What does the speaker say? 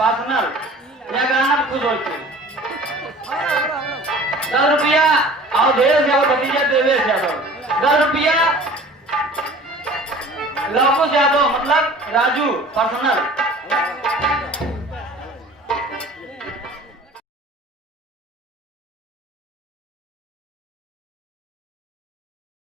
personal या गाना कुछ होते 10 रुपया अवधेश यादव भतीजा देवेश यादव 10 रुपया लवकुश यादव मतलब राजू पर्सनल